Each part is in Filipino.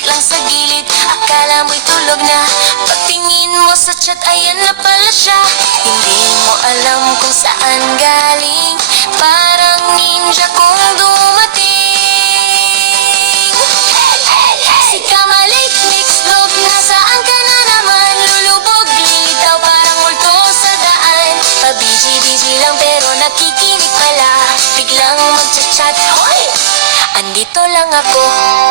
tahimik lang sa gilid. Akala mo'y tulog na, pagtingin mo sa chat, ayan na pala siya. Hindi mo alam kung saan galing, parang ninja kung dumating. Si Kamalik Mix Vlog, nasaan ka na naman? Lulubog, lilitaw, parang multo sa daan. Pabiji-biji lang pero nakikinig pala, biglang magchat-chat, hoy! Andito lang ako,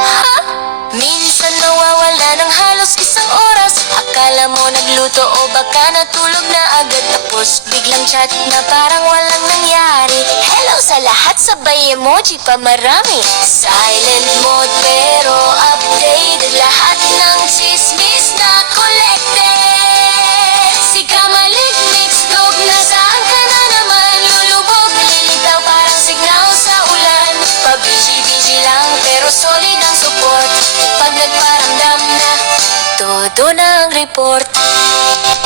ha? Minsan nawawala ng halos isang oras. Akala mo nagluto o baka natulog na agad. Tapos biglang chat na parang walang nangyari. Hello sa lahat, sabay emoji pa marami. Silent mode pero updated, lahat ng chismis na collected. Si Kamalik Mix Vlog, nasaan ka na naman? Lulubog, lilitaw, parang signal sa ulan. Pabiji-biji lang pero solid ang support. Pag nagparamdam na, todo na ang report.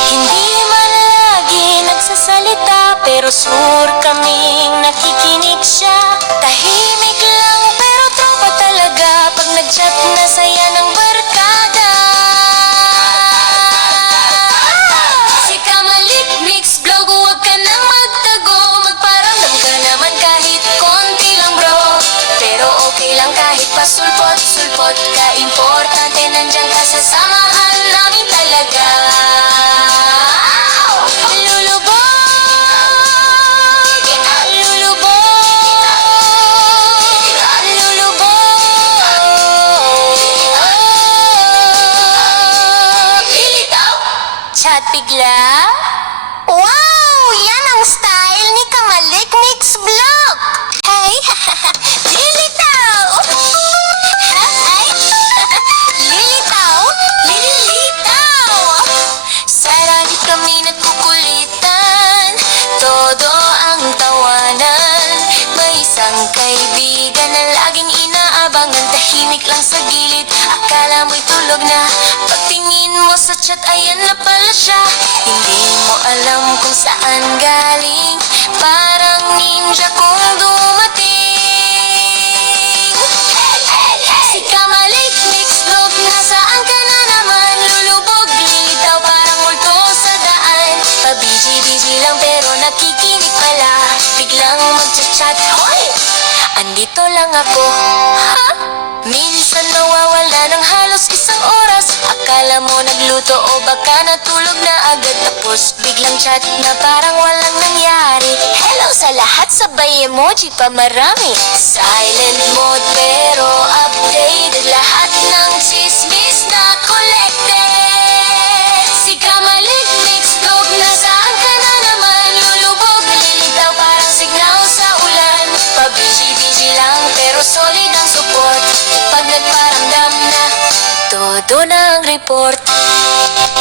Hindi man lagi nagsasalita, pero sure kaming nakikinig siya. Tahimik lang pero tropa talaga, pag nagchat na saya ng barkada. Si Kamalik Mix Vlog, huwag ka nang magtago. Magparamdam ka naman kahit konti lang bro. Pero okay lang kahit pasulpot-sulpot ka. Importante nandiyan ka, sa samahan namin talaga. Lulubog, lulubog, lulubog. Lilitaw, chat bigla. Wow! Yan ang style ni Kamalik Mix Vlog. Hey, lilitaw! Ay, lilitaw! Lilitaw! Sana di kami nagkukulitan, todo ang tawanan. May isang kaibigan na laging inaabangan, tahimik lang sa gilid. Akala mo'y tulog na, pagtingin mo sa chat, ayan na pala siya. Hindi mo alam kung saan galing, parang ninja kung dumating. Si Kamalik Mix Vlog, nasaan ka na naman? Lulubog, lilitaw, parang multo sa daan. Pabiji-biji lang pero nakikinig pala, biglang magchat-chat, hoy! Andito lang ako, ha? Minsan nawawala ng halos isang oras. Akala mo nagluto o baka natulog na agad. Tapos biglang chat na parang walang nangyari. Hello sa lahat, sabay emoji pa marami. Silent mode pero updated, lahat ng chismis na collected. Si Kamalik Mix Vlog, nasaan ka na naman? Lulubog, lilitaw, parang signal sa ulan. Pabiji-biji lang pero solid ang support. Pag nagparamdam na, todo na ang report.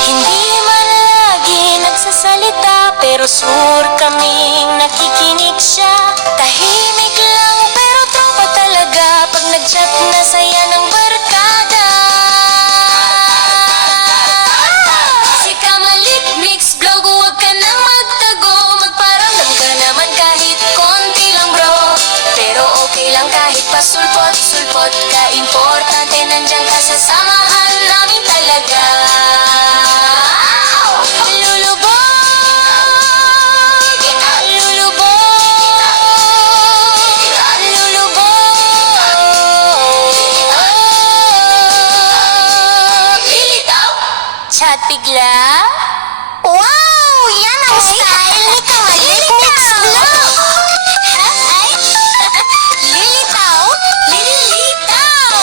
Hindi man lagi nagsasalita, pero sure kaming nakikinig siya. Tahimik lang pero tropa talaga, pag nagchat na saya ng barkada. Si Kamalik Mix Vlog, huwag ka nang magtago. Magparamdam ka naman kahit konti lang bro. Pero okay lang kahit pasulpot-sulpot ka. Importante nandiyan ka, sa samahan namin talaga. Lulubog, lulubog, lulubog. Lilitaw, chat bigla. Wow! Yan ang style ni Kamalik Mix Vlog. Ay, lilitaw, lilitaw.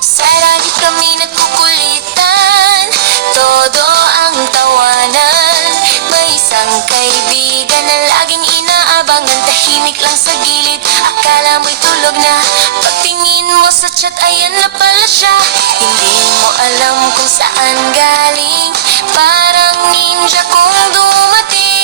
Sana di kami nagkukulitan, todo ang tawanan. May isang kaibigan na laging inaabangan, tahimik lang sa gilid. Akala mo'y tulog na, pagtingin mo sa chat, ayan na pala siya. Hindi mo alam kung saan galing, parang ninja kung dumating.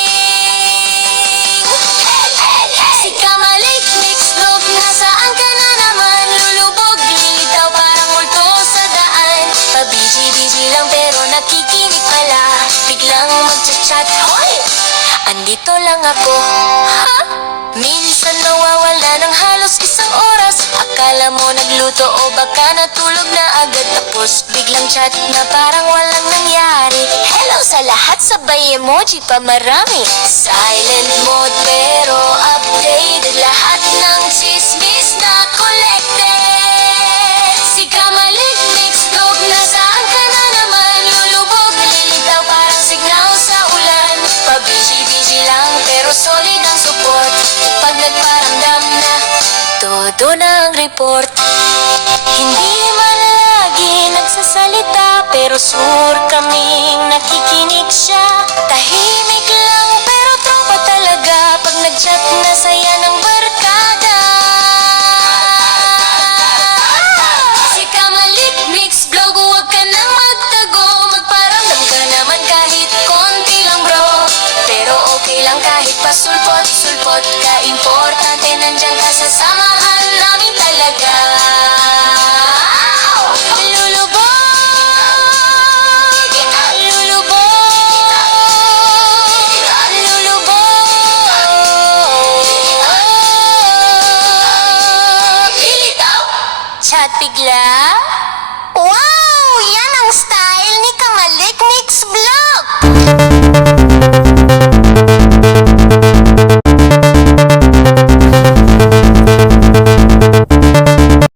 Si Kamalik Mix Vlog, nasaan ka na naman? Lulubog, lilitaw, parang multo sa daan. Pabiji-biji lang pero nakikinig pala, biglang magchat-chat, hoy! Andito lang ako, ha? Minsan nawawala ng halos isang oras. Akala mo nagluto o baka natulog na agad. Tapos biglang chat na parang walang nangyari. Hello sa lahat, sabay emoji pa marami. Silent mode pero updated. Lahat ng chismis na collected. Si Kamalik Mix Vlog, nasaan ka na naman? Lulubog, lilitaw parang signal sa ulan. Pabiji-biji lang pero solid ang support. Pag nagparamdam na, todo na ang report. Hindi man lagi nagsasalita, pero sure kaming nakikinig siya. Tahimik lang pero tropa talaga. Pag nag-chat na saya ng barkada. Si Kamalik Mix Vlog, huwag ka nang magtago. Magparamdam ka naman kahit konti lang bro. Pero okay lang kahit pasulpot-sulpot ka. Importante nandiyan ka sa samahan namin talaga. Lulubog, lulubog, lulubog. Ilitaw, chat bigla.